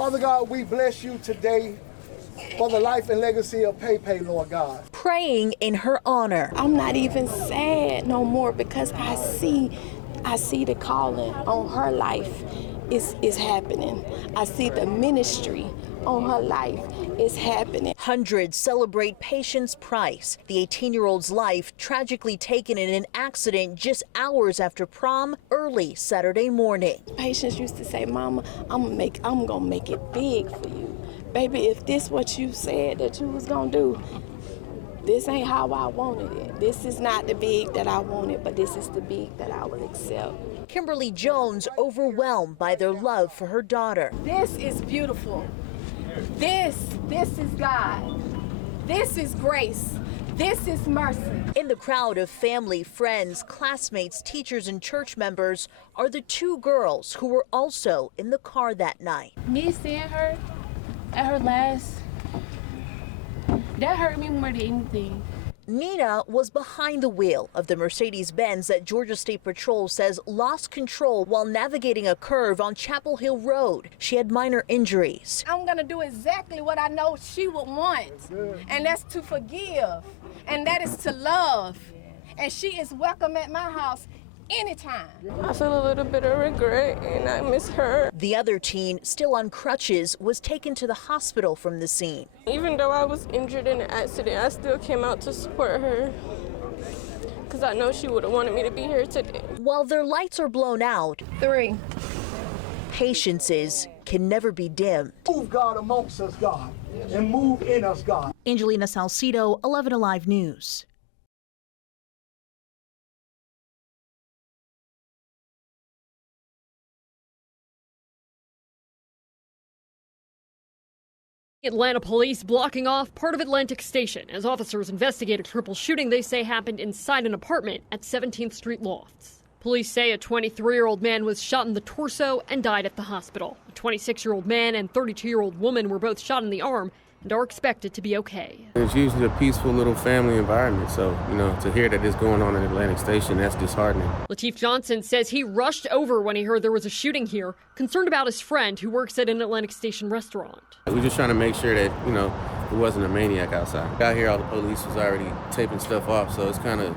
Father God, we bless you today for the life and legacy of Pepe, Lord God. Praying in her honor. I'm not even sad no more because I see the calling on her life is happening. I see the ministry on her life is happening. Hundreds celebrate Patience Price, the 18-year-old's life tragically taken in an accident just hours after prom early Saturday morning. Patience used to say, "Mama, I'm gonna make it big for you. Baby, if this what you said that you was gonna do, this ain't how I wanted it. This is not the big that I wanted, but this is the big that I will accept." Kimberly Jones overwhelmed by their love for her daughter. This is beautiful. This is God. This is grace. This is mercy. In the crowd of family, friends, classmates, teachers, and church members are the two girls who were also in the car that night. Me seeing her at her last, that hurt me more than anything. Nina was behind the wheel of the Mercedes-Benz that Georgia State Patrol says lost control while navigating a curve on Chapel Hill Road. She had minor injuries. I'm gonna do exactly what I know she would want, and that's to forgive, and that is to love. And she is welcome at my house anytime. I feel a little bit of regret and I miss her. The other teen, still on crutches, was taken to the hospital from the scene. Even though I was injured in the accident, I still came out to support her because I know she would have wanted me to be here today. While their lights are blown out, 3. patiences can never be dimmed. Move, God, amongst us, God, and move in us, God. Angelina Salcido, 11Alive News. Atlanta police blocking off part of Atlantic Station as officers investigate a triple shooting they say happened inside an apartment at 17th Street Lofts. Police say a 23-year-old man was shot in the torso and died at the hospital. A 26-year-old man and 32-year-old woman were both shot in the arm and are expected to be okay. It's usually a peaceful little family environment, so, to hear that this going on in Atlantic Station, that's disheartening. Lateef Johnson says he rushed over when he heard there was a shooting here, concerned about his friend who works at an Atlantic Station restaurant. We're just trying to make sure that, it wasn't a maniac outside. Out here, all the police was already taping stuff off, so it's kind of,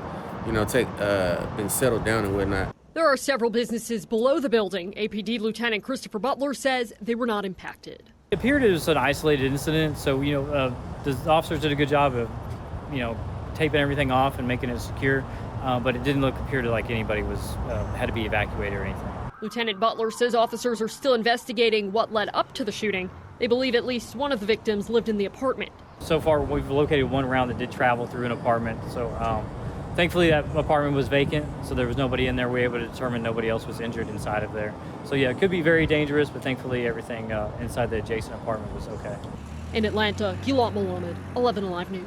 been settled down and whatnot. There are several businesses below the building. APD Lieutenant Christopher Butler says they were not impacted. It appeared it was an isolated incident, so the officers did a good job of, taping everything off and making it secure, but it didn't appear like anybody had to be evacuated or anything. Lieutenant Butler says officers are still investigating what led up to the shooting. They believe at least one of the victims lived in the apartment. So far, we've located one round that did travel through an apartment, so thankfully that apartment was vacant, so there was nobody in there. We were able to determine nobody else was injured inside of there. So yeah, it could be very dangerous, but thankfully everything inside the adjacent apartment was okay. In Atlanta, Gilad Malamed, 11Alive News.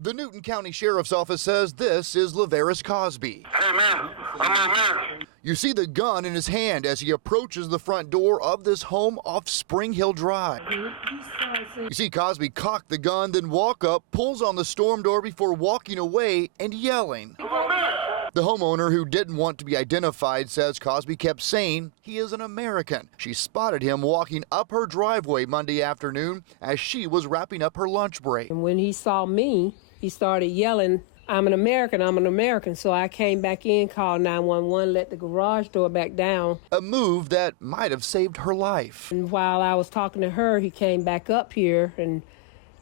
The Newton County Sheriff's Office says this is Laverace Cosby. Hey man, I'm in there. You see the gun in his hand as he approaches the front door of this home off Spring Hill Drive. You see Cosby cock the gun, then walk up, pulls on the storm door before walking away and yelling. The homeowner, who didn't want to be identified, says Cosby kept saying he is an American. She spotted him walking up her driveway Monday afternoon as she was wrapping up her lunch break. And when he saw me, he started yelling, I'm an American. So I came back in, called 911, let the garage door back down. A move that might have saved her life. And while I was talking to her, he came back up here and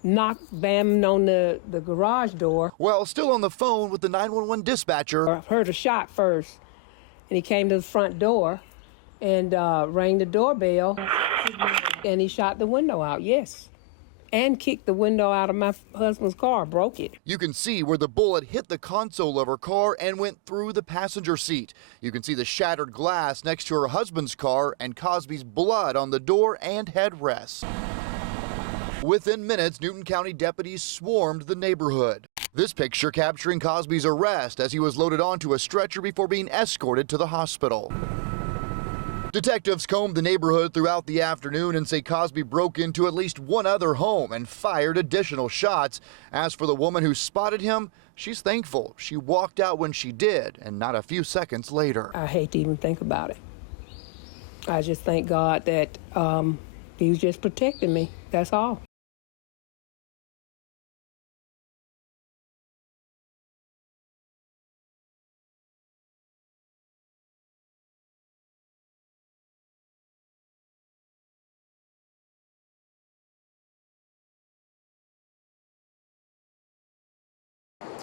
banging on the garage door. Well, still on the phone with the 911 dispatcher. I heard a shot first, and he came to the front door and rang the doorbell, and he shot the window out, yes. And kicked the window out of my husband's car, broke it. You can see where the bullet hit the console of her car and went through the passenger seat. You can see the shattered glass next to her husband's car and Cosby's blood on the door and headrest. Within minutes, Newton County deputies swarmed the neighborhood. This picture capturing Cosby's arrest as he was loaded onto a stretcher before being escorted to the hospital. Detectives combed the neighborhood throughout the afternoon and say Cosby broke into at least one other home and fired additional shots. As for the woman who spotted him, she's thankful she walked out when she did and not a few seconds later. I hate to even think about it. I just thank God that he was just protecting me. That's all.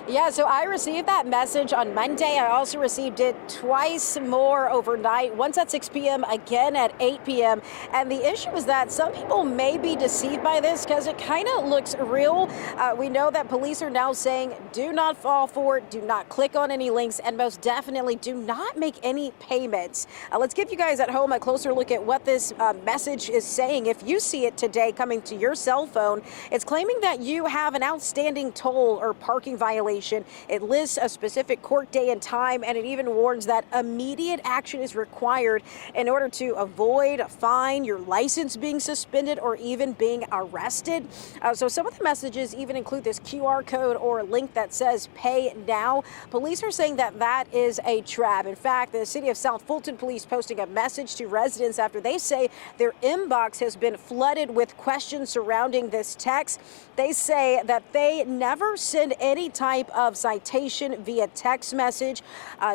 Yeah, so I received that message on Monday. I also received it twice more overnight, once at 6 p.m., again at 8 p.m. And the issue is that some people may be deceived by this because it kind of looks real. We know that police are now saying do not fall for it, do not click on any links, and most definitely do not make any payments. Let's give you guys at home a closer look at what this message is saying. If you see it today coming to your cell phone, it's claiming that you have an outstanding toll or parking violation. It lists a specific court day and time, and it even warns that immediate action is required in order to avoid a fine, your license being suspended, or even being arrested. So some of the messages even include this QR code or a link that says pay now. Police are saying that that is a trap. In fact, the city of South Fulton police posting a message to residents after they say their inbox has been flooded with questions surrounding this text. They say that they never send any type of citation via text message.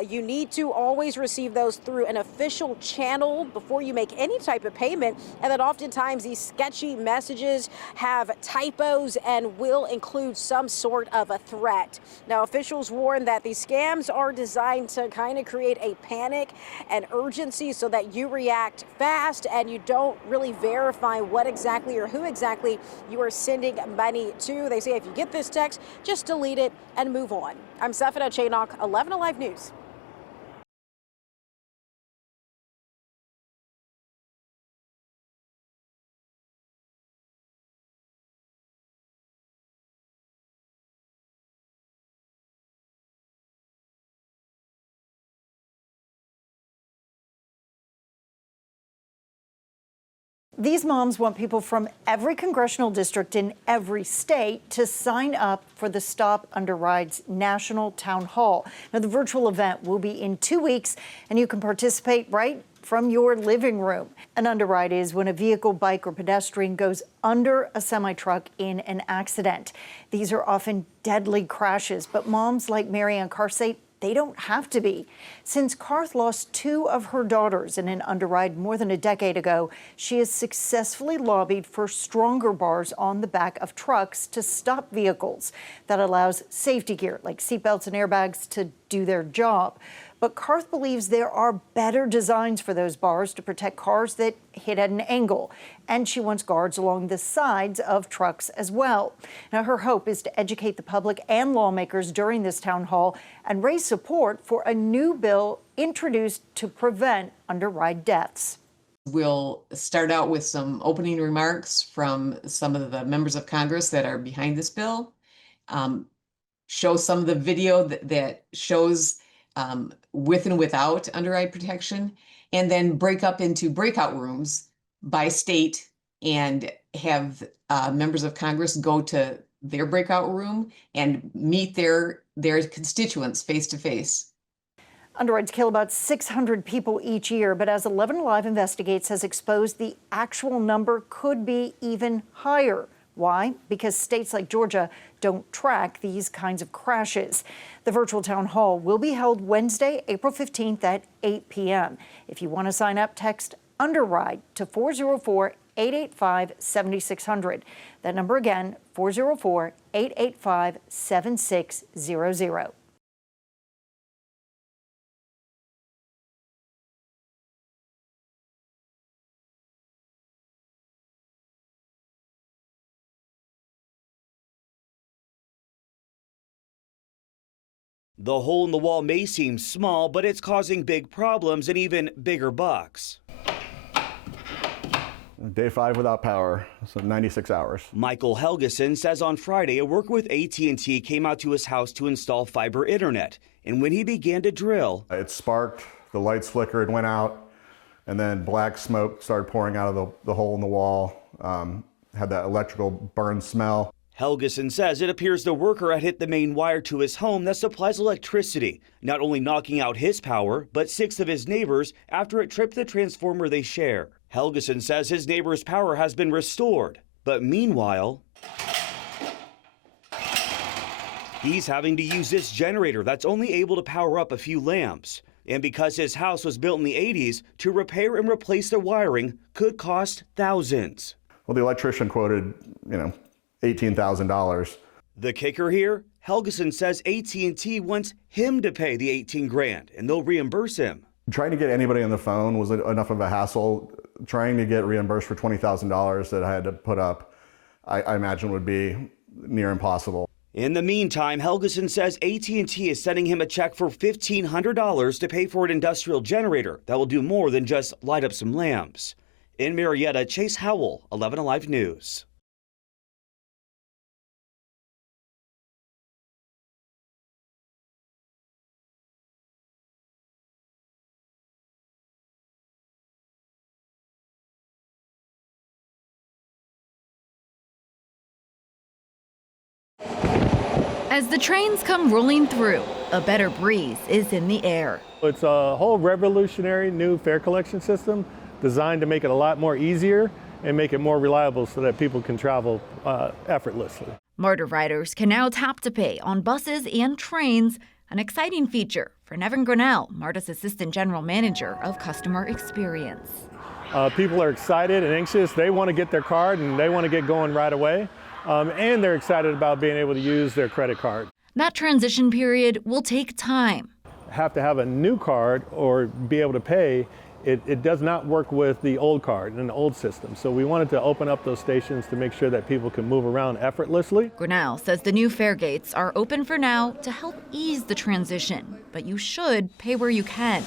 You need to always receive those through an official channel before you make any type of payment, and that oftentimes these sketchy messages have typos and will include some sort of a threat. Now, officials warn that these scams are designed to kind of create a panic and urgency so that you react fast and you don't really verify what exactly or who exactly you are sending money to. They say if you get this text, just delete it and move on. I'm Stephanie Chaynock, 11Alive News. These moms want people from every congressional district in every state to sign up for the Stop Underrides National Town Hall. Now, the virtual event will be in 2 weeks, and you can participate right from your living room. An underride is when a vehicle, bike, or pedestrian goes under a semi-truck in an accident. These are often deadly crashes, but moms like Marianne Carr say they don't have to be. Since Karth lost 2 of her daughters in an underride more than a decade ago, she has successfully lobbied for stronger bars on the back of trucks to stop vehicles. That allows safety gear like seatbelts and airbags to do their job. But Karth believes there are better designs for those bars to protect cars that hit at an angle. And she wants guards along the sides of trucks as well. Now, her hope is to educate the public and lawmakers during this town hall and raise support for a new bill introduced to prevent underride deaths. We'll start out with some opening remarks from some of the members of Congress that are behind this bill, show some of the video that shows with and without underride protection, and then break up into breakout rooms by state and have members of Congress go to their breakout room and meet their constituents face to face. Underrides kill about 600 people each year, but as 11Alive investigates has exposed, the actual number could be even higher. Why? Because states like Georgia don't track these kinds of crashes. The virtual town hall will be held Wednesday, April 15th at 8 p.m. If you want to sign up, text underride to 404-885-7600. That number again, 404-885-7600. The hole in the wall may seem small, but it's causing big problems and even bigger bucks. Day 5 without power, so 96 hours. Michael Helgeson says on Friday a worker with AT&T came out to his house to install fiber internet, and when he began to drill, it sparked, the lights flickered, went out, and then black smoke started pouring out of the hole in the wall. Had that electrical burn smell. Helgeson says it appears the worker had hit the main wire to his home that supplies electricity, not only knocking out his power, but 6 of his neighbors after it tripped the transformer they share. Helgeson says his neighbor's power has been restored, but meanwhile, he's having to use this generator that's only able to power up a few lamps. And because his house was built in the 80s, to repair and replace the wiring could cost thousands. Well, the electrician quoted, $18,000. The kicker here, Helgeson says AT&T wants him to pay the 18 grand and they'll reimburse him. Trying to get anybody on the phone was enough of a hassle. Trying to get reimbursed for $20,000 that I had to put up, I imagine would be near impossible. In the meantime, Helgeson says AT&T is sending him a check for $1,500 to pay for an industrial generator that will do more than just light up some lamps. In Marietta, Chase Howell, 11Alive News. As the trains come rolling through, a better breeze is in the air. It's a whole revolutionary new fare collection system designed to make it a lot more easier and make it more reliable so that people can travel effortlessly. MARTA riders can now tap to pay on buses and trains, an exciting feature for Nevin Grinnell, MARTA's Assistant General Manager of Customer Experience. People are excited and anxious. They want to get their card and they want to get going right away. And they're excited about being able to use their credit card. That transition period will take time. Have to have a new card or be able to pay. It does not work with the old card and the old system. So we wanted to open up those stations to make sure that people can move around effortlessly. Grinnell says the new fare gates are open for now to help ease the transition, but you should pay where you can.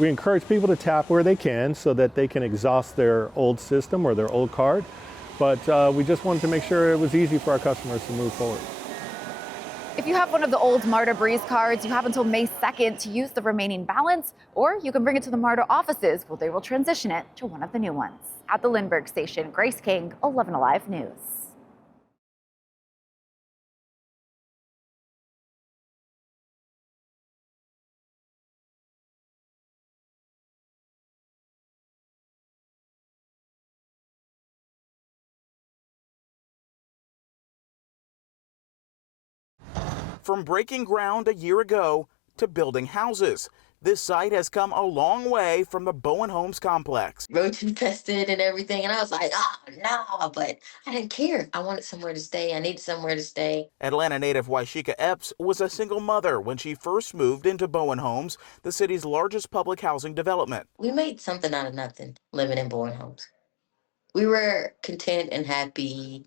We encourage people to tap where they can so that they can exhaust their old system or their old card. But we just wanted to make sure it was easy for our customers to move forward. If you have one of the old MARTA Breeze cards, you have until May 2nd to use the remaining balance, or you can bring it to the MARTA offices where they will transition it to one of the new ones. At the Lindbergh station, Grace King, 11Alive News. From breaking ground a year ago to building houses, this site has come a long way from the Bowen Homes complex. Roach infested and everything, and I was like, oh no, but I didn't care. I wanted somewhere to stay. I needed somewhere to stay. Atlanta native Waishika Epps was a single mother when she first moved into Bowen Homes, the city's largest public housing development. We made something out of nothing living in Bowen Homes. We were content and happy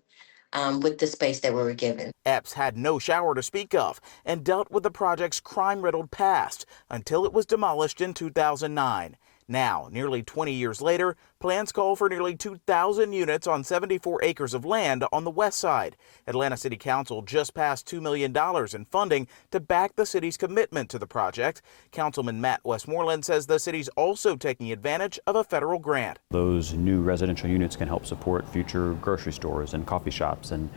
with the space that we were given. Epps had no shower to speak of and dealt with the project's crime-riddled past until it was demolished in 2009. Now, nearly 20 years later, plans call for nearly 2,000 units on 74 acres of land on the west side. Atlanta City Council just passed $2 million in funding to back the city's commitment to the project. Councilman Matt Westmoreland says the city's also taking advantage of a federal grant. Those new residential units can help support future grocery stores and coffee shops and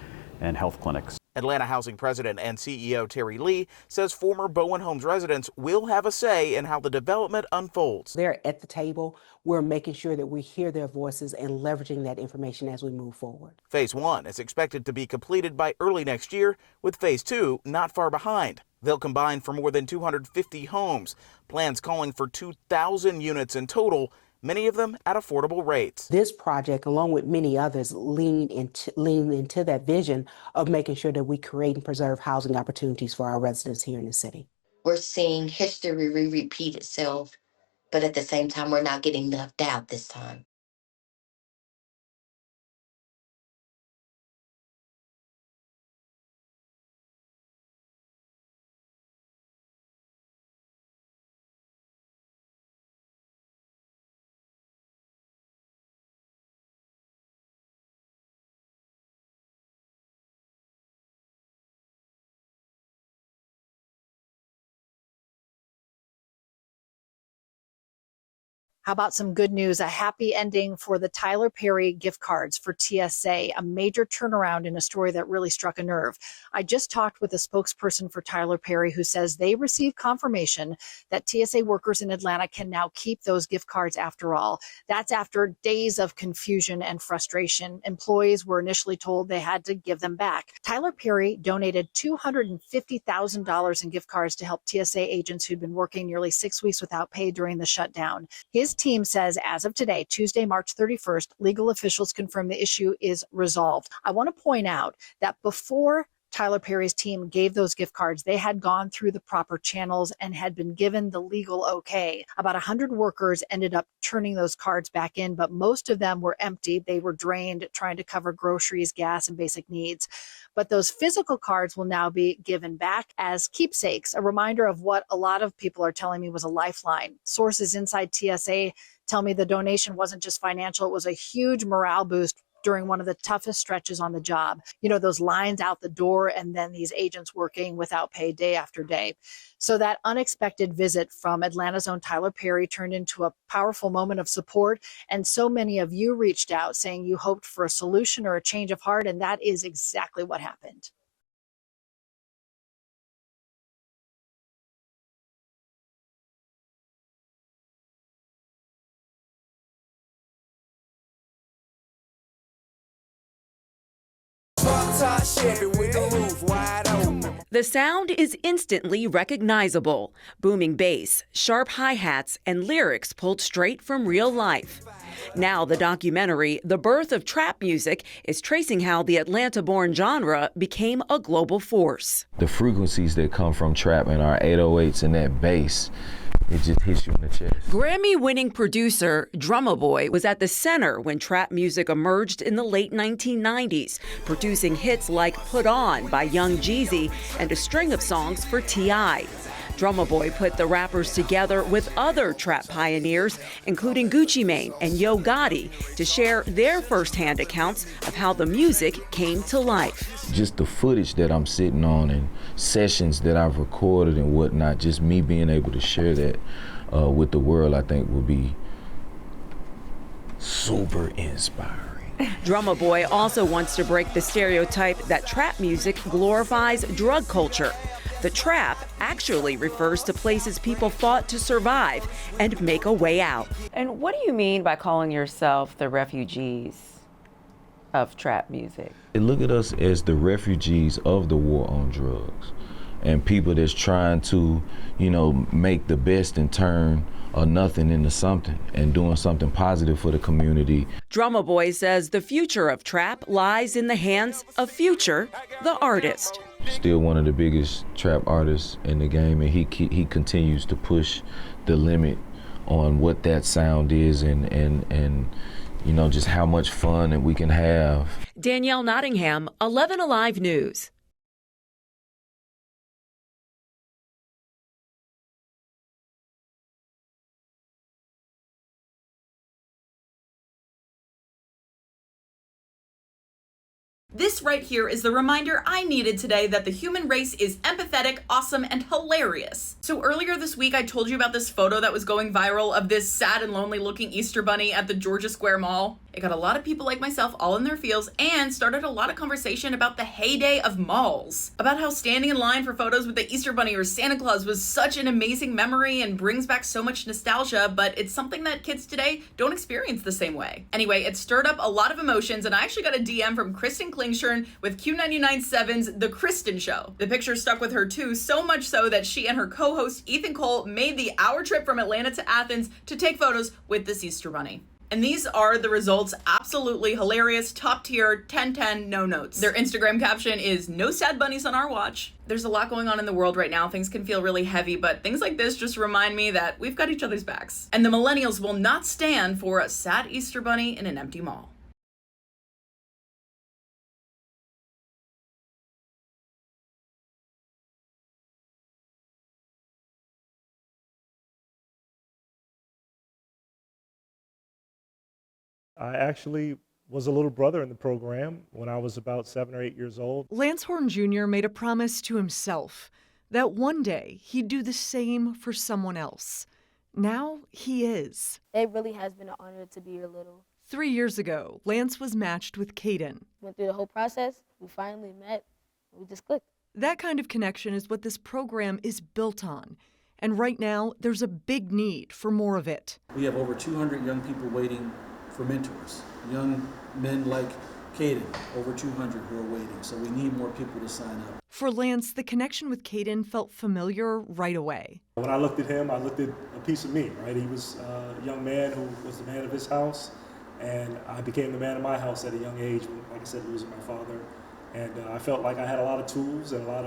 health clinics. Atlanta Housing President and CEO Terry Lee says former Bowen Homes residents will have a say in how the development unfolds. They're at the table. We're making sure that we hear their voices and leveraging that information as we move forward. Phase 1 is expected to be completed by early next year, with Phase 2 not far behind. They'll combine for more than 250 homes, plans calling for 2,000 units in total, many of them at affordable rates. This project, along with many others, lean into that vision of making sure that we create and preserve housing opportunities for our residents here in the city. We're seeing history repeat itself, but at the same time, we're not getting left out this time. How about some good news? A happy ending for the Tyler Perry gift cards for TSA, a major turnaround in a story that really struck a nerve. I just talked with a spokesperson for Tyler Perry who says they received confirmation that TSA workers in Atlanta can now keep those gift cards after all. That's after days of confusion and frustration. Employees were initially told they had to give them back. Tyler Perry donated $250,000 in gift cards to help TSA agents who'd been working nearly 6 weeks without pay during the shutdown. His team says as of today, Tuesday, March 31st, legal officials confirm the issue is resolved. I want to point out that before Tyler Perry's team gave those gift cards, they had gone through the proper channels and had been given the legal okay. About 100 workers ended up turning those cards back in, but most of them were empty. They were drained trying to cover groceries, gas, and basic needs. But those physical cards will now be given back as keepsakes, a reminder of what a lot of people are telling me was a lifeline. Sources inside TSA tell me the donation wasn't just financial, it was a huge morale boost during one of the toughest stretches on the job. You know, those lines out the door and then these agents working without pay day after day. So that unexpected visit from Atlanta's own Tyler Perry turned into a powerful moment of support. And so many of you reached out saying you hoped for a solution or a change of heart. And that is exactly what happened. The sound is instantly recognizable. Booming bass, sharp hi-hats, and lyrics pulled straight from real life. Now the documentary, The Birth of Trap Music, is tracing how the Atlanta-born genre became a global force. The frequencies that come from trap and our 808s and that bass, it just hits you in the chest. Grammy-winning producer Drumma Boy was at the center when trap music emerged in the late 1990s, producing hits like Put On by Young Jeezy and a string of songs for T.I. Drumma Boy put the rappers together with other trap pioneers, including Gucci Mane and Yo Gotti, to share their firsthand accounts of how the music came to life. Just the footage that I'm sitting on and sessions that I've recorded and whatnot, just me being able to share that with the world, I think will be super inspiring. Drumma Boy also wants to break the stereotype that trap music glorifies drug culture. The trap actually refers to places people fought to survive and make a way out. And what do you mean by calling yourself the refugees of trap music? They look at us as the refugees of the war on drugs and people that's trying to, you know, make the best and turn a nothing into something and doing something positive for the community. Drumma Boy says the future of trap lies in the hands of Future, the artist. Still one of the biggest trap artists in the game, and he continues to push the limit on what that sound is and you know, just how much fun that we can have. Danielle Nottingham, 11Alive News. This right here is the reminder I needed today that the human race is empathetic, awesome, and hilarious. So earlier this week, I told you about this photo that was going viral of this sad and lonely looking Easter bunny at the Georgia Square Mall. It got a lot of people like myself all in their feels and started a lot of conversation about the heyday of malls. About how standing in line for photos with the Easter bunny or Santa Claus was such an amazing memory and brings back so much nostalgia, but it's something that kids today don't experience the same way. Anyway, it stirred up a lot of emotions, and I actually got a DM from Kristen Klingshirn with Q99.7's The Kristen Show. The picture stuck with her too, so much so that she and her co-host Ethan Cole made the hour trip from Atlanta to Athens to take photos with this Easter bunny. And these are the results. Absolutely hilarious, top tier, 10/10, no notes. Their Instagram caption is "No sad bunnies on our watch." There's a lot going on in the world right now. Things can feel really heavy, but things like this just remind me that we've got each other's backs. And the millennials will not stand for a sad Easter bunny in an empty mall. I actually was a little brother in the program when I was about 7 or 8 years old. Lance Horn Jr. made a promise to himself that one day he'd do the same for someone else. Now he is. It really has been an honor to be your little. 3 years ago, Lance was matched with Caden. Went through the whole process. We finally met. We just clicked. That kind of connection is what this program is built on. And right now, there's a big need for more of it. We have over 200 young people waiting for mentors. Young men like Caden, over 200 who are waiting. So we need more people to sign up. For Lance, the connection with Caden felt familiar right away. When I looked at him, I looked at a piece of me, right? He was a young man who was the man of his house, and I became the man of my house at a young age, like I said, losing my father. And I felt like I had a lot of tools and a lot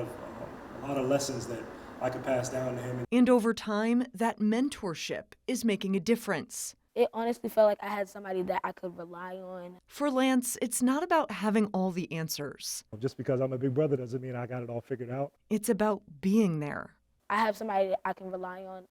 of lessons that I could pass down to him. And over time, that mentorship is making a difference. It honestly felt like I had somebody that I could rely on. For Lance, it's not about having all the answers. Just because I'm a big brother doesn't mean I got it all figured out. It's about being there. I have somebody that I can rely on.